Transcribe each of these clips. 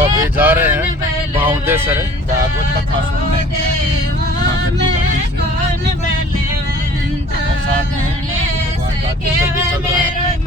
अभी जा रहे हैं भावदेश्वर भागवत कथा सुनने और साथ में भगवान का कीर्तन भी चल रहा है।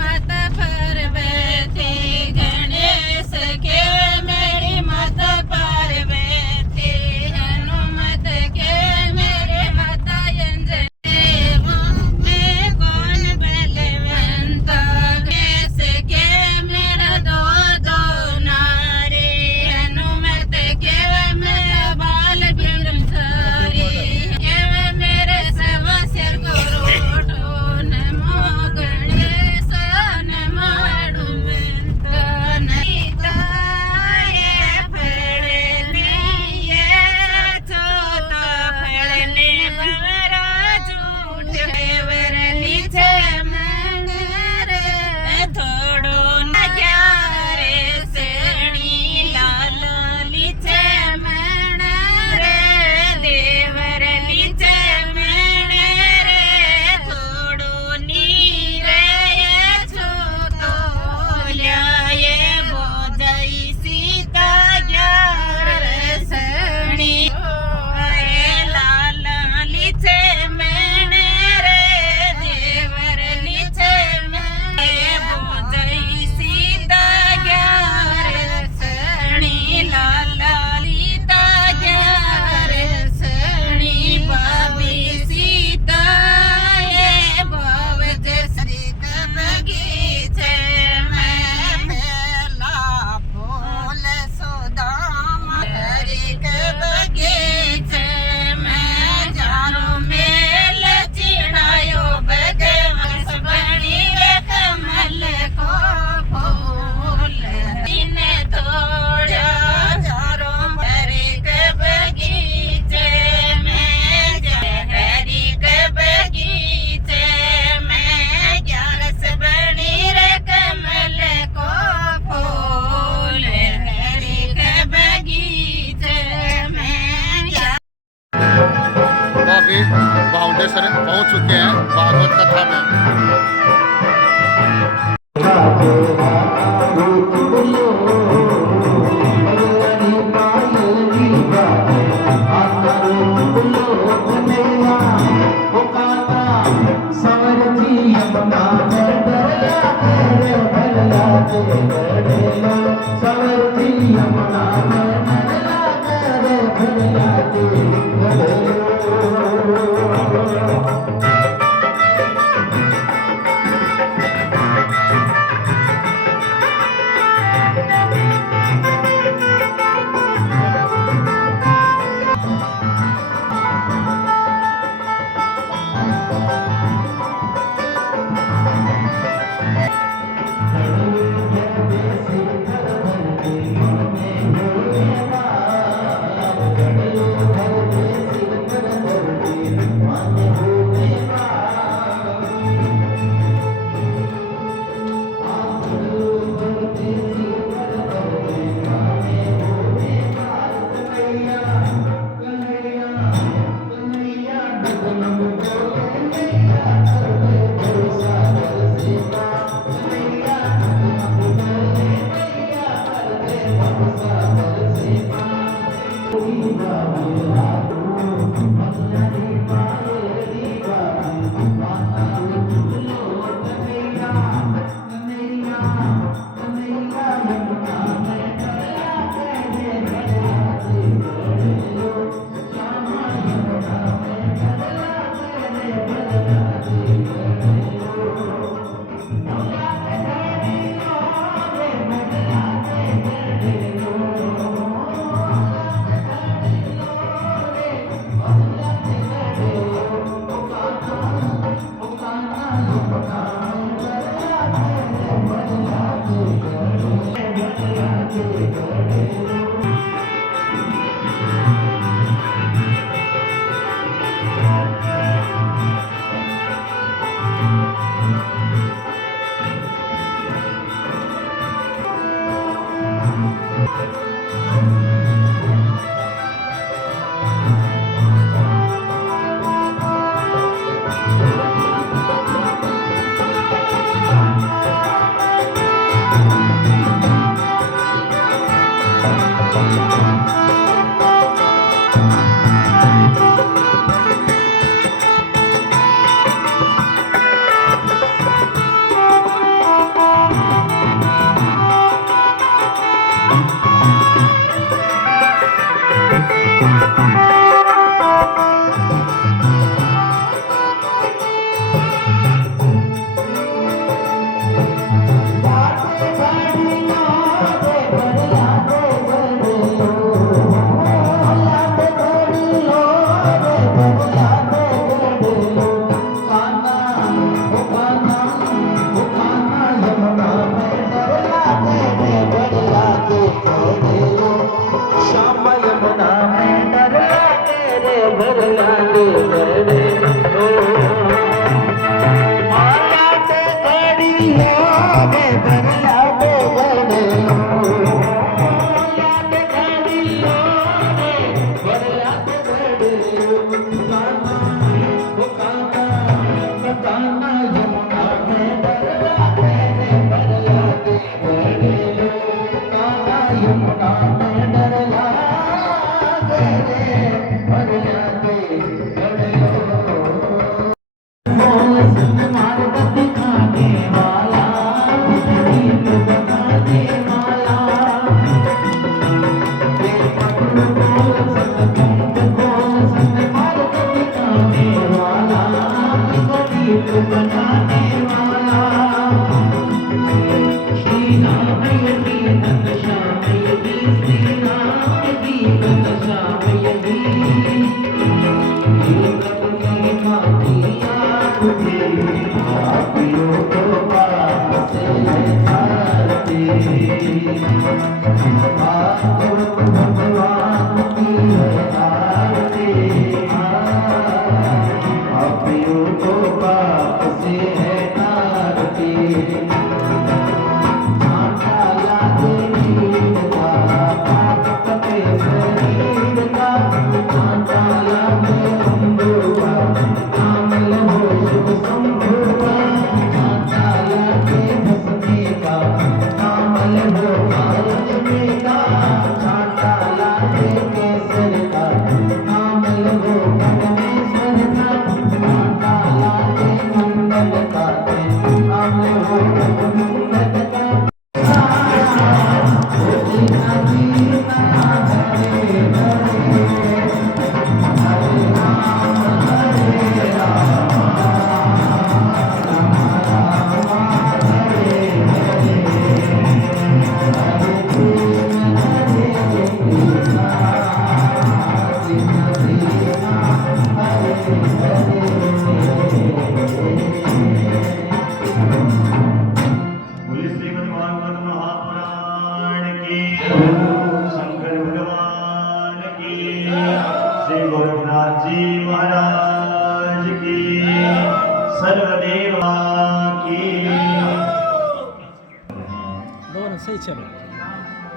भावदेश्वर पहुंच चुके हैं भागवत कथा में।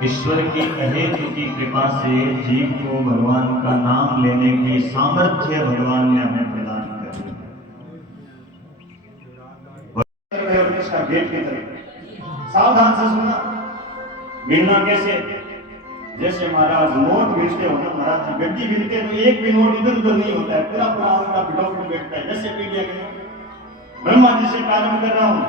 ईश्वर की अहेतु की कृपा से जीव को भगवान का नाम लेने की सामर्थ्य भगवान ने हमें प्रदान कर इसका गेट की तरफ सावधान से सुनना। गिनना कैसे? जैसे महाराज नोट गिनते हो ना, महाराज जी गड्डी गिनते तो एक भी नोट इधर उधर नहीं होता है, पूरा पूरा आपका बिटोक बैठता है। जैसे पीढ़ियां गिनो, ब्रह्मा जी से प्रारंभ कर रहा हूं,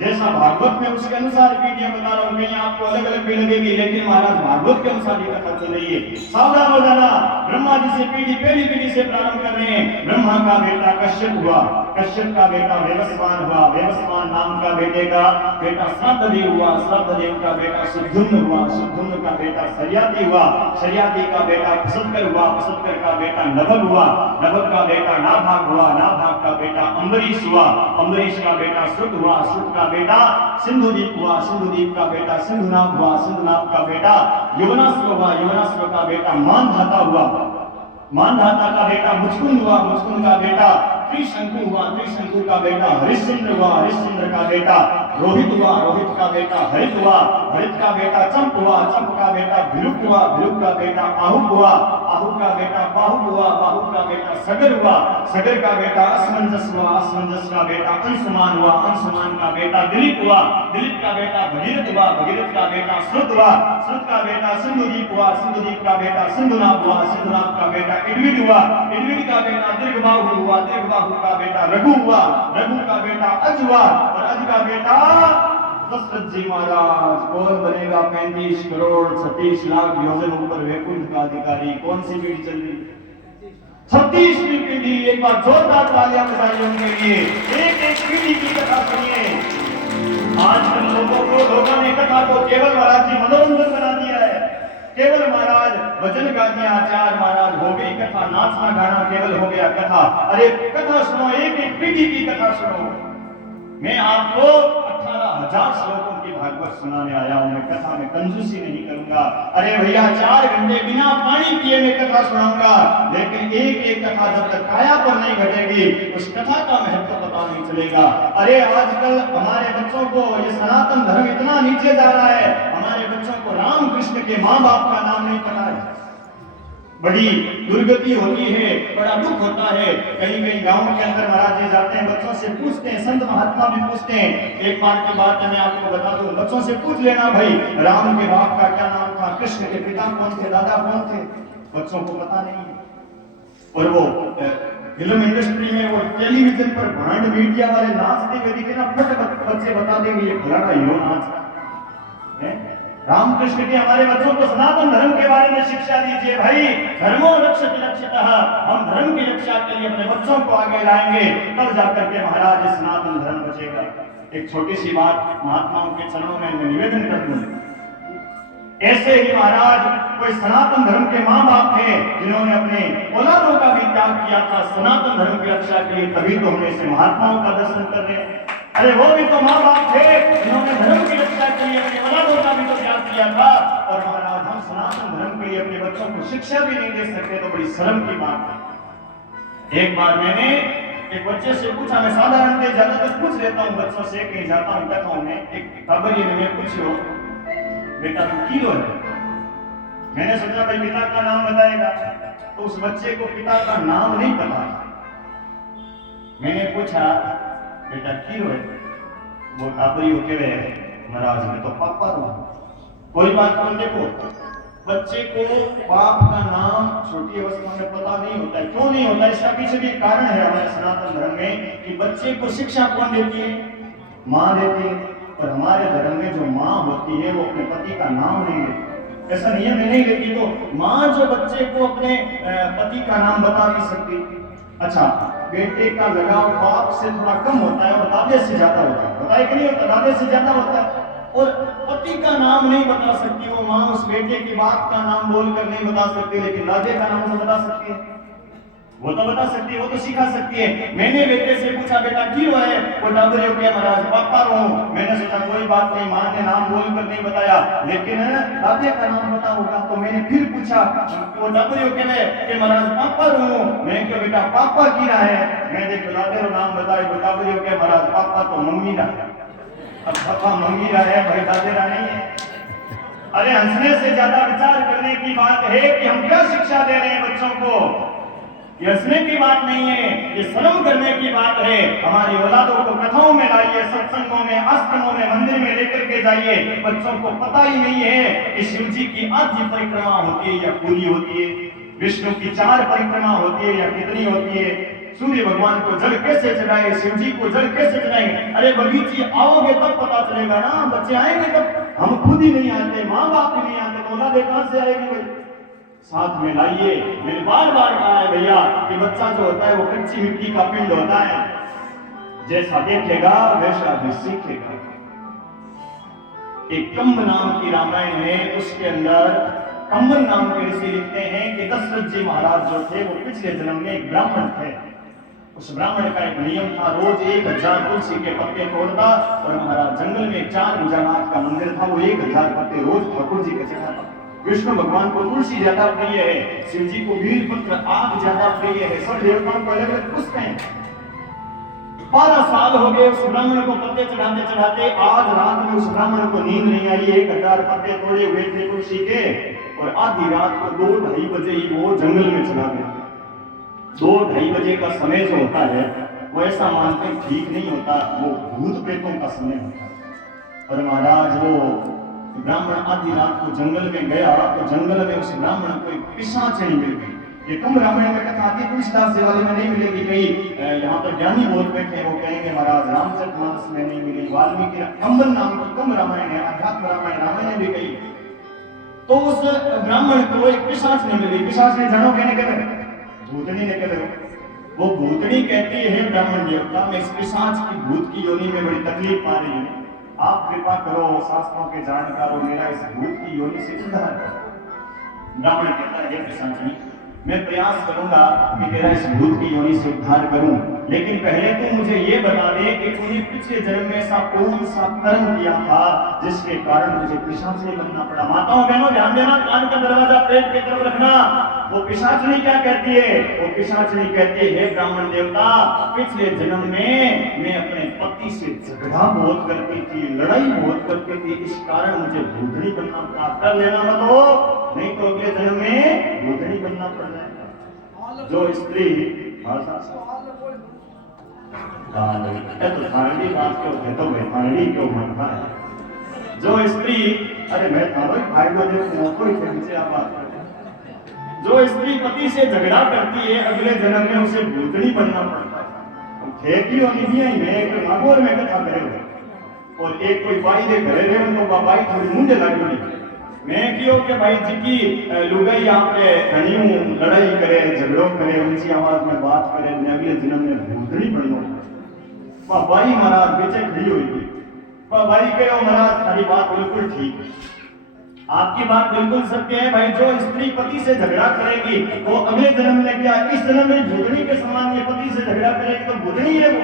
जैसा भागवत में उसके अनुसार पीढ़ियां बता रहा हूं। कहीं आपको अलग अलग भी लगेगी, लेकिन महाराज भागवत के अनुसार ही करना चाहिए। सावधान हो जाना। ब्रह्मा जी से पहली पीढ़ी से प्रारंभ कर रहे हैं। ब्रह्मा का बेटा कश्यप हुआ, कश्यप का बेटा वेवस्वान हुआ, वेवस्वान नाम का बेटे का बेटा श्राद्धदेव हुआ, श्राद्धदेव का बेटा सुद्धुम्न हुआ, सुद्धुम्न का बेटा शर्याति हुआ, शर्याति का बेटा पसत्कर हुआ, पसत्कर का बेटा नभग हुआ, नभग का बेटा नाभाग हुआ, नाभाग का बेटा अम्बरीश हुआ, अम्बरीश का बेटा श्रुत हुआ, श्रुत का बेटा सिंधुदीप हुआ, सिंधुदीप का बेटा सिंधुनाभ हुआ, सिंधुनाभ का बेटा यवनाश्व हुआ, यवनाश्व का बेटा मानधाता हुआ, मानधाता का बेटा मुचकुंद हुआ, मुचकुंद का बेटा त्रिशंकु हुआ, त्रिशंकु का बेटा हरिश्चंद्र हुआ, हरिश्चंद्र का बेटा रोहित हुआ, रोहित का बेटा हरित हुआ, हरित का बेटा चंप हुआ, चंप का बेटा भिलुक हुआ, भिलुक का बेटा आहुक हुआ, आहुक का बेटा बाहुक हुआ, बाहुक का बेटा सगर हुआ, सगर का बेटा असमंजस हुआ, असमंजस का बेटा अंशुमान हुआ, अंशुमान का बेटा दिलीप हुआ, दिलीप का बेटा भगीरथ हुआ, भगीरथ का बेटा श्रुत हुआ, श्रुत का बेटा सिंधुदीप हुआ, सिंधुदीप का बेटा सिंधुनाभ हुआ, सिंधुनाभ का बेटा इडविड हुआ, इडविड का बेटा दीर्घबाहु हुआ, दीर्घबाहु का बेटा रघु हुआ, रघु का बेटा अज हुआ, और अज का बेटा दशरथ जी महाराज। कौन बनेगा 35 करोड़ 36 लाख योजन ऊपर वैकुंठ का अधिकारी? कौन सी पीढ़ी चल रही है? 36वीं पीढ़ी। एक बार जोरदार तालियां बजाइए उनके लिए। एक एक पीढ़ी की कथा सुनिए। आजकल लोगों ने कथा को केवल महाराज जी मनोरंजन बना दिया है। केवल महाराज भजन गा दिया, आचार महाराज हो गई कथा, नाचना गाना केवल हो गया कथा। अरे कथा सुनो, एक एक पीढ़ी की कथा सुनो। मैं आपको 18,000 श्लोकों की भागवत सुनाने आया हूं। मैं कथा में कंजूसी नहीं करूंगा। अरे भैया 4 घंटे बिना पानी पिए मैं कथा सुनाऊंगा, लेकिन एक एक कथा जब तक काया पर नहीं घटेगी उस कथा का महत्व पता नहीं चलेगा। अरे आजकल हमारे बच्चों को ये सनातन धर्म इतना नीचे जा रहा है, हमारे बच्चों को राम कृष्ण के माँ बाप का नाम नहीं पता है। बड़ी दुर्गति होती है, बड़ा दुख होता है। कहीं कहीं गांव के अंदर महाराज जी जाते हैं, बच्चों से पूछते हैं, संत महात्मा भी पूछते हैं। एक बार की बात मैं आपको बता दूं, बच्चों से पूछ लेना भाई राम के बाप का क्या नाम था, कृष्ण के पिता कौन थे, दादा कौन थे? बच्चों को पता नहीं है। और वो फिल्म इंडस्ट्री में वो टेलीविजन पर ब्रांड मीडिया वाले नाचते हुए दिखे ना, फट बच्चे बता देंगे ये फलाना हीरो नाच है। रामकृष्ण के हमारे बच्चों को सनातन धर्म के बारे में शिक्षा दीजिए भाई। धर्मो रक्षति रक्षितः। हम धर्म की रक्षा के लिए अपने बच्चों को आगे लाएंगे, तब जाकर के महाराज सनातन धर्म बचेगा। एक छोटी सी बात महात्माओं के चरणों में मैं निवेदन कर दूं। ऐसे ही महाराज कोई सनातन धर्म के माँ बाप थे जिन्होंने अपने औलादों का भी त्याग किया था सनातन धर्म की रक्षा के लिए, तभी तो हम ऐसे महात्माओं का दर्शन कर रहे हैं। अरे वो भी तो माँ बाप थे जिन्होंने धर्म की रक्षा के लिए अपने औलादों का भी तो त्याग किया था। और महाराज हम सनातन धर्म के लिए अपने बच्चों को शिक्षा भी नहीं दे सकते, तो बड़ी शर्म की बात है। एक बार मैंने एक बच्चे से पूछा, मैं साधारण ज्यादातर पूछ लेता हूँ बच्चों से, कहीं जाता हूँ कथाओं में, एक काबरिये ने मैं पूछो बेटा तुम की है? मैंने सोचा भाई पिता का नाम बताएगा, तो उस बच्चे को पिता का नाम नहीं पता। मैंने पूछा बेटा की है? वो काबरी होके वे महाराज में तो पापा हुआ। कोई बात नहीं, देखो बच्चे को बाप का नाम छोटी अवस्था में पता नहीं होता है। क्यों नहीं होता? इसका पीछे भी कारण है हमारे सनातन धर्म में कि बच्चे को शिक्षा कौन देती है? माँ देती है। और हमारे धर्म में जो माँ होती है वो अपने पति का नाम नहीं लेती। ऐसा नियम नहीं लेती। तो माँ जो बच्चे को अपने पति का नाम बता नहीं सकती। अच्छा, बेटे का लगाव बाप से थोड़ा कम होता है और दादे से ज्यादा होता है। होता है कि नहीं होता? दादे से ज्यादा होता है। और पति का नाम नहीं बता सकती वो माँ उस बेटे के बाप का नाम बोलकर नहीं बता सकती, लेकिन दादे का नाम तो बता सकती है। वो तो बता सकती है, वो तो सिखा सकती है। मैंने बेटे से पूछा बेटा क्यों है? वो डाबरे हो गया महाराज पापा रो। मैंने सोचा कोई बात नहीं, माँ ने नाम बोलकर नहीं बताया, लेकिन दादे का नाम पता होगा। तो मैंने फिर पूछा, वो डाबरे हो गया कि महाराज पापा रो। मैं क्यों बेटा पापा की रहा है? मैं देखो दादे रो नाम बताए, वो डाबरे हो गया महाराज पापा तो मम्मी ना। अब पापा मम्मी रहा है भाई, दादे रहा नहीं है। अरे हंसने से ज्यादा विचार करने की बात है कि हम क्या शिक्षा दे रहे हैं बच्चों को। ये हंसने की बात नहीं है, ये शर्म करने की बात है। हमारी औलादों को कथाओं में लाइए, सत्संगों में, आश्रमों में, मंदिर में लेकर के जाइए। बच्चों को पता ही नहीं है कि शिव जी की आधी परिक्रमा होती है या पूरी होती है, विष्णु की 4 परिक्रमा होती है या कितनी होती है, सूर्य भगवान को जल कैसे चढ़ाए, शिव जी को जल कैसे चढ़ाएंगे। अरे बगीची आओगे तब पता चलेगा ना, बच्चे आएंगे तब। हम खुद ही नहीं आते, माँ बाप भी नहीं आते, तो औलादे कहां से आएगी भाई? साथ में लाइए। मैंने बार बार कहा है भैया कि बच्चा जो होता है वो कच्ची मिट्टी का पिंड होता है, जैसा देखेगा वैसा भी सीखेगा। एक कंब नाम की रामायण है, उसके अंदर कंबन नाम के ऋषि लिखते हैं कि दशरथ जी महाराज जो थे वो पिछले जन्म में एक ब्राह्मण थे। उस ब्राह्मण का एक नियम था, रोज 1000 तुलसी के पत्ते तोड़ता और महाराज जंगल में 4 भुजानाथ का मंदिर था, वो 1000 पत्ते रोज ठाकुर जी के चढ़ाता। विष्णु भगवान को तुलसी ज्यादा प्रिय है, शिव जी को वीरभद्र आग ज्यादा प्रिय है, सब देवताओं को अलग अलग पुष्प हैं। 12 साल हो गए उस ब्राह्मण को पत्ते चढ़ाते चढ़ाते। आज रात में उस ब्राह्मण को नींद नहीं आई। 1000 पत्ते तोड़े हुए थे तुलसी के और आधी रात को 2-2:30 बजे ही वो जंगल में चला गया। 2-2:30 बजे का समय जो होता है वो ऐसा मानते हैं ठीक नहीं होता, वो भूत प्रेतों का समय होता है। और महाराज वो ब्राह्मण आधी रात को जंगल में गया तो जंगल में उस ब्राह्मण को एक पिशाचनी मिल गई। ये कम रामायण में कथा आती है, तुलसीदास जी वाले में नहीं मिलेगी। कहीं यहाँ पर ज्ञानी बोल बैठे हैं, वो कहेंगे महाराज रामचरितमानस में नहीं मिली, वाल्मीकि कंबन नाम की कम रामायण है, अध्यात्म रामायण रामायण भी गई। तो उस ब्राह्मण को एक पिशाच ने मिली। पिशाच ने जानो कहने के भूतनी ने कहे, वो भूतनी कहती है ब्राह्मण देवता मैं इस पिशाच की भूत की योनि में बड़ी तकलीफ पा रही हूँ, आप कृपा करो शास्त्रों के जानकारों, मेरा इस भूत की योनि से उद्धार करो। ब्राह्मण कहता है पिशाचनी मैं प्रयास करूंगा कि तेरा इस भूत की योनि से उद्धार करूं, लेकिन पहले तू मुझे ये बता दे कि तूने पिछले जन्म में ऐसा कौन सा कर्म किया था जिसके कारण तुझे पिशाचनी बनना पड़ा। माताओं बहनों ध्यान देना, कान का दरवाजा पेट की तरफ रखना। वो पिशाचनी क्या कहती है? वो पिशाचनी कहती है ब्राह्मण देवता पिछले जन्म में मैं अपने पति से झगड़ा बहुत करती थी, लड़ाई बहुत करती थी, इस कारण मुझे भूतनी बनना पड़ा। कर लेना मत हो, नहीं तो अगले जन्म में भूतनी बनना पड़ जाएगा। जो स्त्री तो थारली बात क्यों है, तो थारली क्यों बनता है। जो स्त्री अरे मैं थारो भाई बहनों को नीचे आप बात करते, जो स्त्री पति से झगड़ा करती है अगले जन्म में उसे भूतनी बनना पड़ता है। खेती होनी भी है, मैं एक नागौर में कथा करे हुए और एक कोई बाई दे घरे रहे उनको बाई थोड़ी मुंडे लगी मैं क्यों के भाई जी की लुगाई यहाँ पे घनी लड़ाई करे झगड़ों करे ऊंची आवाज में बात करे, अगले जन्म में भूतनी बनो। बाई महाराज बेचे खड़ी हुई थी, भाई कहो महाराज सारी बात बिल्कुल ठीक है, आपकी बात बिल्कुल सत्य है भाई। जो स्त्री पति से झगड़ा करेगी वो अगले जन्म में क्या इस जन्म में भूतनी के समान ये पति से झगड़ा करेगी तो भूतनी है वो,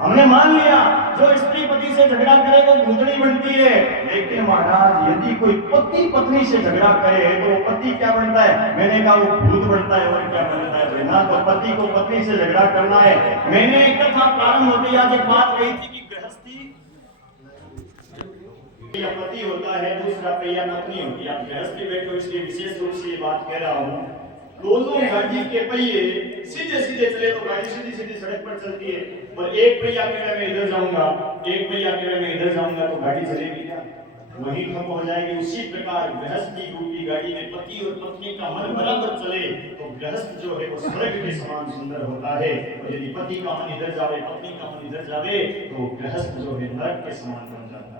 हमने मान लिया। जो स्त्री पति से झगड़ा करे वो भूतनी बनती है, लेकिन महाराज यदि कोई पति पत्नी से झगड़ा करे तो वो पति क्या बनता है? मैंने कहा वो भूत बनता है। और क्या बनता है? ना तो पति को पत्नी से झगड़ा करना है। मैंने एक कथा प्रारंभ होते आज एक बात कही थी कि गृहस्थी या पति होता है, दूसरा पहिया पत्नी होती है। आप गृहस्थी बैठो इसलिए विशेष रूप से ये बात कह रहा हूँ। दोनों गाड़ी के पहिए सीधे सीधे चले तो गाड़ी सीधी सीधी सड़क पर चलती है, और एक पहिया के मैं इधर जाऊंगा, एक पहिया के मैं इधर जाऊंगा तो गाड़ी चलेगी क्या? वहीं खत्म हो जाएगी। उसी प्रकार गृहस्थी रूपी गाड़ी में पति और पत्नी का मन बराबर चले तो गृहस्थ जो है वो स्वर्ग के समान सुंदर होता है, और यदि पति का मन इधर जावे पत्नी का मन इधर जावे तो गृहस्थ जो है नरक के समान बन जाता है।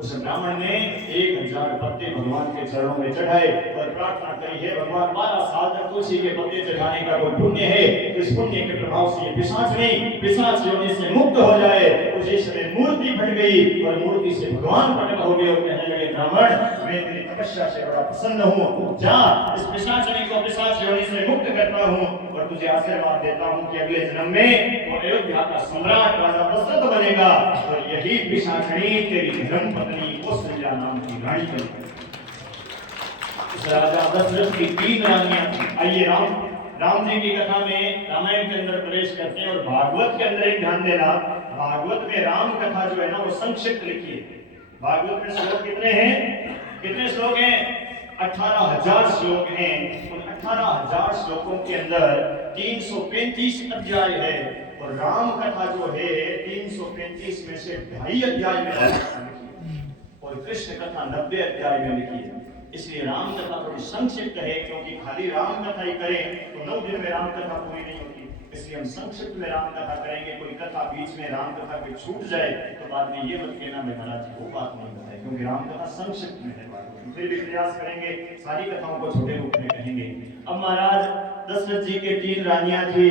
उस ब्राह्मण ने 1000 पत्ते भगवान के चरणों में चढ़ाए और प्रार्थना करी है भगवान 12 साल तक तुलसी के पत्ते चढ़ाने का कोई पुण्य है, इस पुण्य के प्रभाव से पिशाच योनि से मुक्त हो जाए। उसी समय मूर्ति फट गई और मूर्ति से भगवान प्रकट हो गए और कहने लगे ब्राह्मण मैं तेरी तपस्या से बड़ा प्रसन्न हूँ, जा इस पिशाचनी को पिशाच योनि से मुक्त करता हूँ और तुझे आशीर्वाद देता हूँ कि अगले जन्म में वो अयोध्या का सम्राट राजा दशरथ बनेगा और यही पिशाचनी तेरी धर्म पत्नी कौशल्या नाम की रानी बनेगी। राजा दशरथ की 3 रानियां थी। आइए राम जी की कथा में रामायण के अंदर प्रवेश करते हैं और भागवत के अंदर एक ध्यान देना, भागवत में राम कथा जो है ना वो संक्षिप्त लिखी है। भागवत में श्लोक कितने हैं? कितने श्लोक हैं? 18,000 श्लोक हैं। उन 18,000 श्लोकों के अंदर 335 अध्याय है और राम कथा जो है 335 में से 2.5 अध्याय में लिखी है और कृष्ण कथा 90 अध्याय में लिखी है। इसलिए राम कथा थोड़ी संक्षिप्त है, क्योंकि खाली राम कथा ही करें तो 9 दिन में राम कथा पूरी नहीं होती, इसलिए हम संक्षिप्त में राम कथा करेंगे। कोई कथा बीच में राम कथा के छूट जाए तो बाद में ये मत कहना मैं महाराज जी वो बात नहीं बताई, क्योंकि राम कथा संक्षिप्त में है। फिर भी प्रयास करेंगे सारी कथाओं को छोटे रूप में कहेंगे। अब महाराज दशरथ जी के 3 रानियां थी,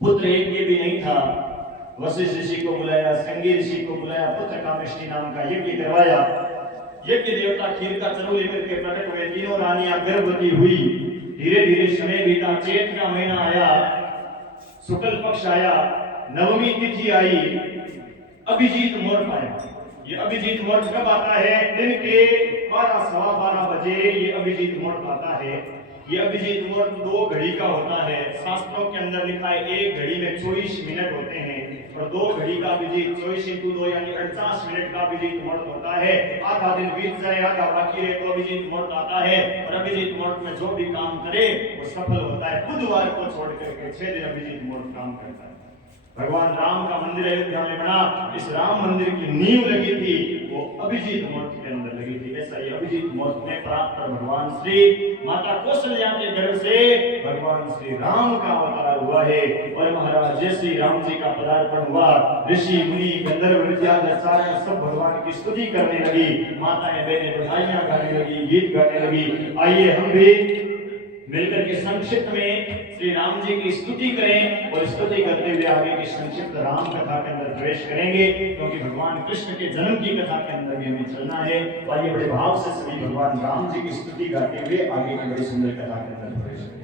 पुत्र एक ये भी नहीं था। वशिष्ठ ऋषि को बुलाया, संगी ऋषि को बुलाया, पुत्र कामेष्टि नाम का यज्ञ करवाया। यज्ञ देवता खीर का चरूल लेकर के प्रकट हुए। 3 रानियां गर्भवती हुई। धीरे धीरे समय बीता, चैत का महीना आया, शुक्ल पक्ष आया, नवमी तिथि आई, अभिजीत मुहूर्त आया। ये अभिजीत मुहूर्त कब आता है? दिन के 12-12:15 बजे ये अभिजीत मुहूर्त आता है। ये अभिजीत मुहूर्त 2 घड़ी का होता है। शास्त्रों के अंदर लिखा है 1 घड़ी में 24 मिनट होते हैं। और 2 घड़ी का अभिजीत 24x2 यानी 48 मिनट का अभिजीत मुहूर्त होता है। आधा दिन बीत जाए, आधा बाकी रहे तो अभिजीत मुहूर्त आता है, और अभिजीत मुहूर्त में जो भी काम करे वो सफल होता है। बुधवार को छोड़ करके 6 दिन अभिजीत मुहूर्त काम करता है। भगवान राम का मंदिर अयोध्या में बना, इस राम मंदिर की नींव लगी थी वो अभिजीत मुहूर्त के अंदर लगी थी। ऐसा ही अभिजीत मुहूर्त में प्राप्त भगवान श्री माता कौशल्या के गर्भ से भगवान श्री राम का अवतार हुआ है। और महाराज जैसे राम जी का पदार्पण हुआ, ऋषि मुनि गंधर्व विद्याधर सारे सब भगवान की स्तुति करने लगी, माताएं बहनें बधाइयां गाने लगी, गीत गाने लगी। आइए हम भी मिलकर के संक्षिप्त में श्री राम जी की स्तुति करें, और स्तुति करते हुए आगे की संक्षिप्त राम कथा के अंदर प्रवेश करेंगे, क्योंकि भगवान कृष्ण के जन्म की कथा के अंदर भी हमें चलना है। और ये बड़े भाव से सभी भगवान राम जी की स्तुति गाते हुए आगे की बड़ी सुंदर कथा के अंदर प्रवेश करेंगे।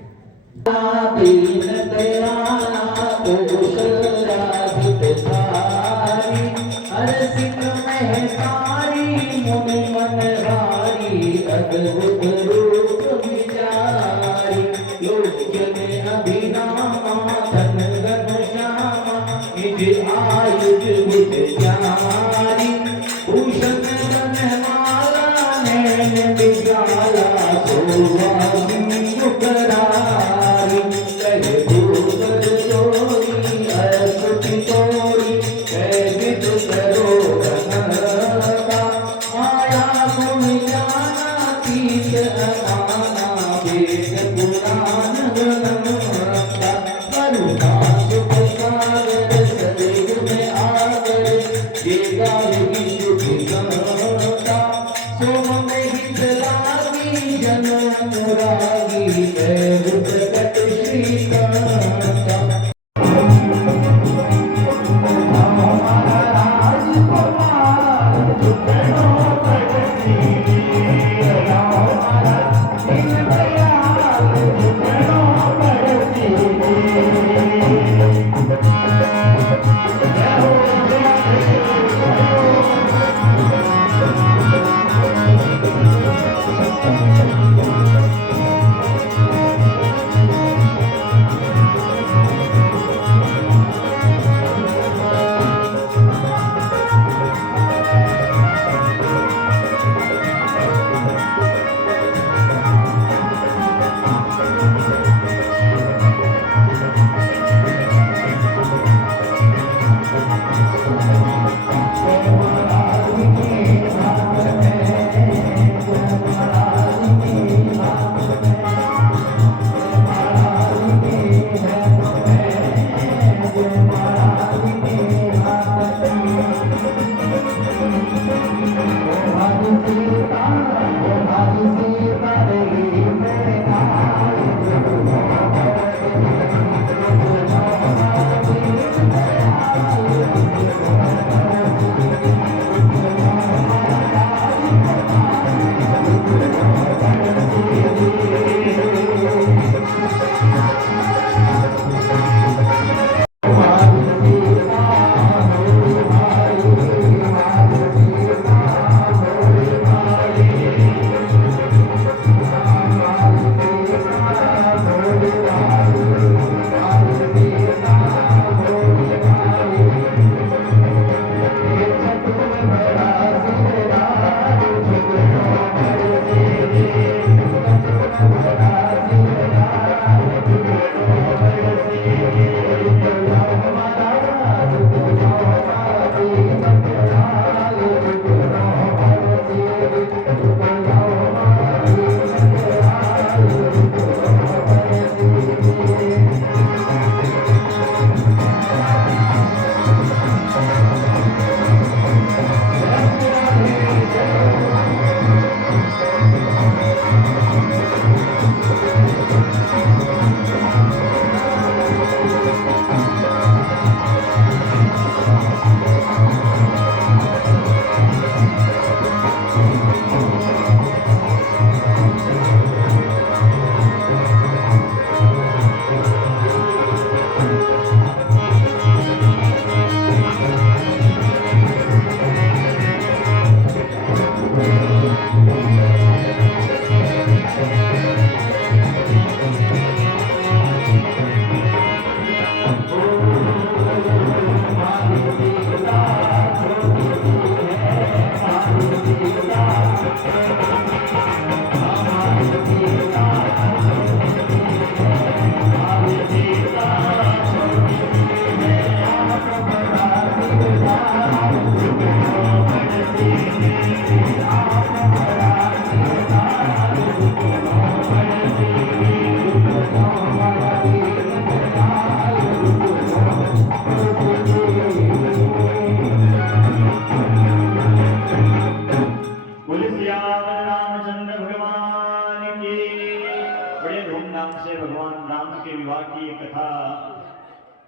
नाम से भगवान राम के विवाह की ये कथा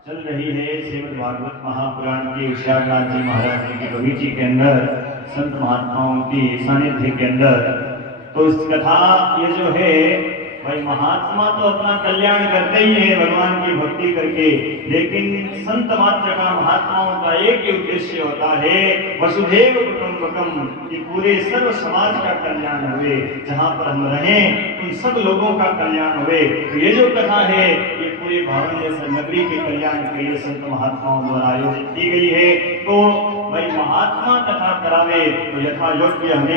चल रही है श्रीमद् भागवत महापुराण के विशाखनाथ जी महाराज जी की बगीचे के अंदर संत महात्माओं की सानिध्य के अंदर। तो इस कथा ये जो है भाई महात्मा तो अपना कल्याण करते ही है भगवान की भक्ति करके, लेकिन संत मात्र का महात्माओं का एक ही उद्देश्य होता है वसुधैव कुटुंबकम, कि पूरे सर्व समाज का कल्याण हुए, जहाँ पर हम रहें उन सब लोगों का कल्याण हुए। तो ये जो कथा है ये पूरे भावनगर नगरी के कल्याण के लिए संत महात्माओं द्वारा आयोजित की गई है। तो भाई महात्मा कथा करावे तो यथा योग्य हमें